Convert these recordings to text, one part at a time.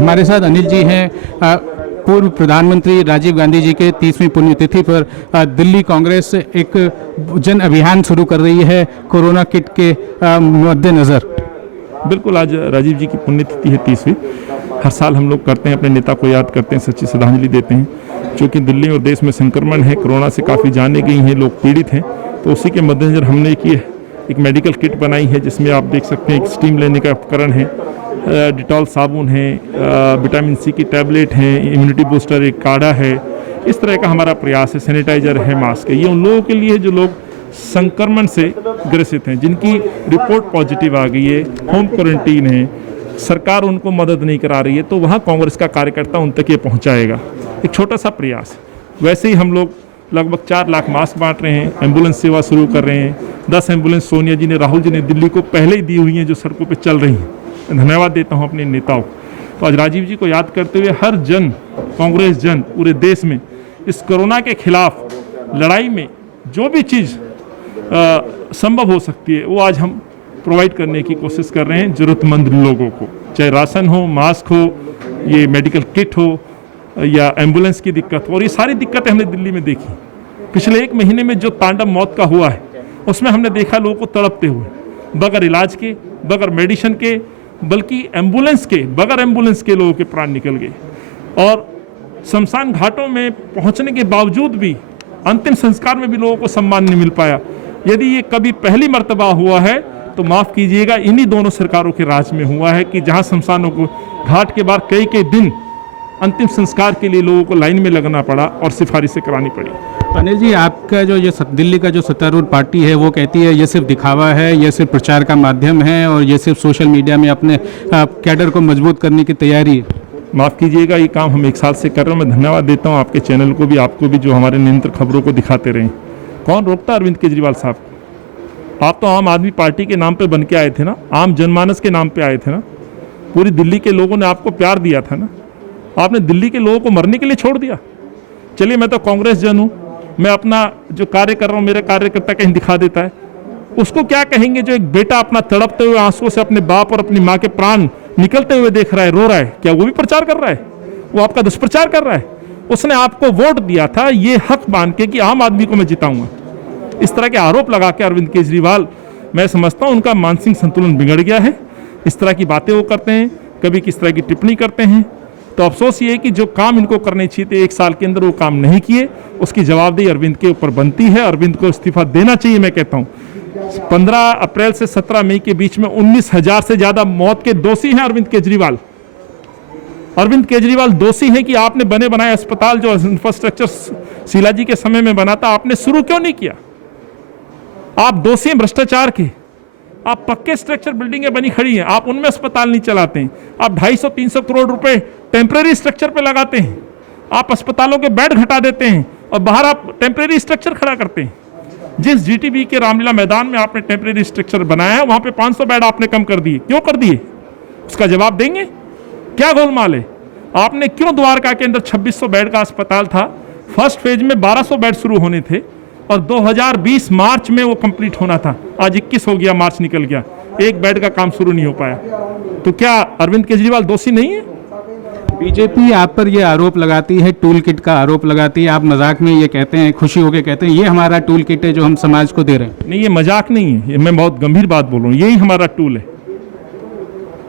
हमारे साथ अनिल जी हैं, पूर्व प्रधानमंत्री राजीव गांधी जी के 30वीं पुण्यतिथि पर दिल्ली कांग्रेस एक जन अभियान शुरू कर रही है कोरोना किट के मद्देनज़र। बिल्कुल, आज राजीव जी की पुण्यतिथि है 30वीं। हर साल हम लोग करते हैं, अपने नेता को याद करते हैं, सच्ची श्रद्धांजलि देते हैं। क्योंकि दिल्ली और देश में संक्रमण है, कोरोना से काफ़ी जाने गई हैं, लोग पीड़ित हैं, तो उसी के मद्देनज़र हमने एक मेडिकल किट बनाई है, जिसमें आप देख सकते हैं एक स्टीम लेने का उपकरण है, डिटॉल साबुन है, विटामिन सी की टैबलेट है, इम्यूनिटी बूस्टर एक काढ़ा है। इस तरह का हमारा प्रयास है। सैनिटाइजर है, मास्क है। ये उन लोगों के लिए जो लोग संक्रमण से ग्रसित हैं, जिनकी रिपोर्ट पॉजिटिव आ गई है, होम क्वारंटीन है, सरकार उनको मदद नहीं करा रही है, तो वहाँ कांग्रेस का कार्यकर्ता उन तक ये पहुँचाएगा। एक छोटा सा प्रयास है। वैसे ही हम लोग लगभग 4 लाख मास्क बांट रहे हैं, एम्बुलेंस सेवा शुरू कर रहे हैं। 10 एम्बुलेंस सोनिया जी ने, राहुल जी ने दिल्ली को पहले ही दी हुई हैं, जो सड़कों पर चल रही हैं। धन्यवाद देता हूं अपने नेताओं को। तो आज राजीव जी को याद करते हुए हर जन, कांग्रेस जन पूरे देश में इस कोरोना के खिलाफ लड़ाई में जो भी चीज़ संभव हो सकती है, वो आज हम प्रोवाइड करने की कोशिश कर रहे हैं ज़रूरतमंद लोगों को। चाहे राशन हो, मास्क हो, ये मेडिकल किट हो या एम्बुलेंस की दिक्कत हो। और ये सारी दिक्कतें हमने दिल्ली में देखी। पिछले 1 महीने में जो तांडव मौत का हुआ है, उसमें हमने देखा लोगों को तड़पते हुए, बगैर इलाज के, बगैर मेडिसिन के, बल्कि एम्बुलेंस के, बगैर एम्बुलेंस के लोगों के प्राण निकल गए। और शमशान घाटों में पहुंचने के बावजूद भी अंतिम संस्कार में भी लोगों को सम्मान नहीं मिल पाया। यदि ये कभी पहली मर्तबा हुआ है तो माफ़ कीजिएगा, इन्हीं दोनों सरकारों के राज में हुआ है कि जहां शमशानों को घाट के बाहर कई दिन अंतिम संस्कार के लिए लोगों को लाइन में लगना पड़ा और सिफारिशें करानी पड़ी। अनिल जी, आपका जो ये दिल्ली का जो सत्तारूढ़ पार्टी है, वो कहती है ये सिर्फ दिखावा है, ये सिर्फ प्रचार का माध्यम है और ये सिर्फ सोशल मीडिया में अपने कैडर को मजबूत करने की तैयारी है। माफ़ कीजिएगा, ये काम हम 1 साल से कर रहे हैं। मैं धन्यवाद देता हूँ आपके चैनल को भी, आपको भी, जो हमारे निरंतर खबरों को दिखाते रहे। कौन रोकता अरविंद केजरीवाल साहब? आप तो आम आदमी पार्टी के नाम पे बन के आए थे ना, आम जनमानस के नाम पे आए थे ना। पूरी दिल्ली के लोगों ने आपको प्यार दिया था ना, आपने दिल्ली के लोगों को मरने के लिए छोड़ दिया। चलिए मैं तो कांग्रेस जन हूँ, मैं अपना जो कार्य कर रहा हूँ मेरे कार्यकर्ता कहीं दिखा देता है, उसको क्या कहेंगे जो एक बेटा अपना तड़पते हुए आंसुओं से अपने बाप और अपनी माँ के प्राण निकलते हुए देख रहा है, रो रहा है, क्या वो भी प्रचार कर रहा है? वो आपका दुष्प्रचार कर रहा है। उसने आपको वोट दिया था ये हक मान के कि आम आदमी को मैं जिताऊंगा। इस तरह के आरोप लगा के अरविंद केजरीवाल, मैं समझता हूं उनका मानसिक संतुलन बिगड़ गया है। इस तरह की बातें वो करते हैं, कभी किस तरह की टिप्पणी करते हैं। तो अफसोस ये है कि जो काम इनको करने चाहिए थे 1 साल के अंदर वो काम नहीं किए, उसकी जवाबदेही अरविंद के ऊपर बनती है। अरविंद को इस्तीफा देना चाहिए। मैं कहता हूँ 15 अप्रैल से 17 मई के बीच में 19,000 से ज्यादा मौत के दोषी हैं अरविंद केजरीवाल। अरविंद केजरीवाल दोषी हैं कि आपने बने बनाए अस्पताल जो इंफ्रास्ट्रक्चर शीला जी के समय में बना था, आपने शुरू क्यों नहीं किया? आप दोषी हैं भ्रष्टाचार के। आप पक्के स्ट्रक्चर बिल्डिंगें बनी खड़ी हैं, आप उनमें अस्पताल नहीं चलाते हैं। आप 250-300 करोड़ रुपए टेम्परेरी स्ट्रक्चर पे लगाते हैं। आप अस्पतालों के बेड घटा देते हैं और बाहर आप टेम्परेरी स्ट्रक्चर खड़ा करते हैं। जिस जीटीबी के रामलीला मैदान में आपने टेम्परेरी स्ट्रक्चर बनाया है वहां पे 500 बेड आपने कम कर दिए। क्यों कर दिए? उसका जवाब देंगे? क्या गोलमाल है? आपने क्यों द्वारका के अंदर 2600 बेड का अस्पताल था, फर्स्ट फेज में 1200 बेड शुरू होने थे और 2020 मार्च में वो कंप्लीट होना था, आज 21 हो गया, मार्च निकल गया, एक बेड का काम शुरू नहीं हो पाया। तो क्या अरविंद केजरीवाल दोषी नहीं है? बीजेपी आप पर ये आरोप लगाती है, टूल किट का आरोप लगाती है। आप मजाक में ये कहते हैं, खुशी होकर कहते हैं ये हमारा टूल किट है जो हम समाज को दे रहे हैं। नहीं, ये मजाक नहीं है, ये मैं बहुत गंभीर बात बोल रहा हूँ। यही हमारा टूल है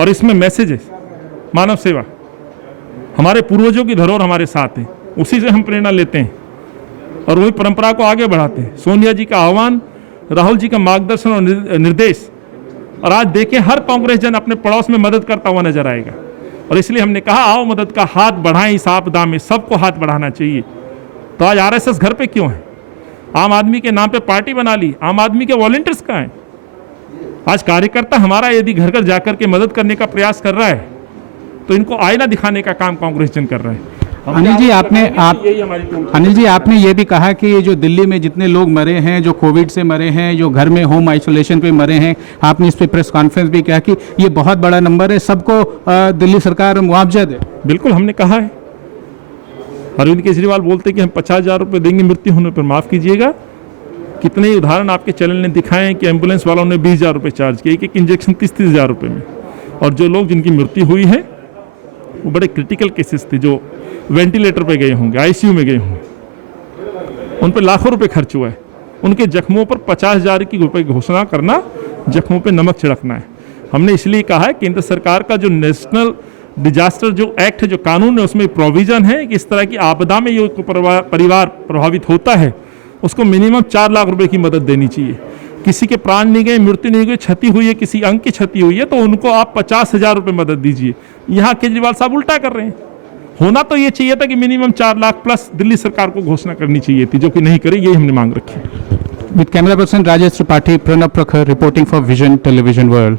और इसमें मैसेज है मानव सेवा। हमारे पूर्वजों की धरोहर हमारे साथ है, उसी से हम प्रेरणा लेते हैं और वही परंपरा को आगे बढ़ाते हैं। सोनिया जी का आह्वान, राहुल जी का मार्गदर्शन और निर्देश, और आज देखें हर कांग्रेस जन अपने पड़ोस में मदद करता हुआ नजर आएगा। और इसलिए हमने कहा आओ मदद का हाथ बढ़ाएं, इस आपदा में सबको हाथ बढ़ाना चाहिए। तो आज आरएसएस घर पे क्यों है? आम आदमी के नाम पे पार्टी बना ली, आम आदमी के वॉलंटियर्स कहाँ हैं? आज कार्यकर्ता हमारा यदि घर घर जाकर के मदद करने का प्रयास कर रहा है तो इनको आईना दिखाने का काम कांग्रेस जन कर रहा है। अनिल जी आपने ये भी कहा कि ये जो दिल्ली में जितने लोग मरे हैं, जो कोविड से मरे हैं, जो घर में होम आइसोलेशन पे मरे हैं, आपने इस पे प्रेस कॉन्फ्रेंस भी किया कि ये बहुत बड़ा नंबर है, सबको दिल्ली सरकार मुआवजा दे। बिल्कुल हमने कहा है। अरविंद केजरीवाल बोलते कि हम 50,000 रुपये देंगे मृत्यु होने पर, माफ़ कीजिएगा। कितने ही उदाहरण आपके चैनल ने दिखाए हैं कि एम्बुलेंस वालों ने 20,000 रुपये चार्ज किए, एक इंजेक्शन 30,000 रुपये में। और जो लोग जिनकी मृत्यु हुई है वो बड़े क्रिटिकल केसेस थे, जो वेंटिलेटर पे गए होंगे, आईसीयू में गए होंगे, उन पर लाखों रुपए खर्च हुआ है। उनके जख्मों पर 50,000 की रुपए घोषणा करना, जख्मों पे नमक छिड़कना है। हमने इसलिए कहा है केंद्र सरकार का जो नेशनल डिजास्टर जो एक्ट है, जो कानून है, उसमें प्रोविजन है कि इस तरह की आपदा में जो परिवार प्रभावित होता है उसको मिनिमम 4 लाख रुपए की मदद देनी चाहिए। किसी के प्राण नहीं गए, मृत्यु नहीं गई, क्षति हुई है, किसी अंग की क्षति हुई है तो उनको आप 50,000 रुपये मदद दीजिए। यहाँ केजरीवाल साहब उल्टा कर रहे हैं। होना तो ये चाहिए था कि मिनिमम 4 लाख प्लस दिल्ली सरकार को घोषणा करनी चाहिए थी, जो कि नहीं करी, यही हमने मांग रखी है। With camera person Rajesh Tripathi, Pranab Prakhar reporting for vision television world.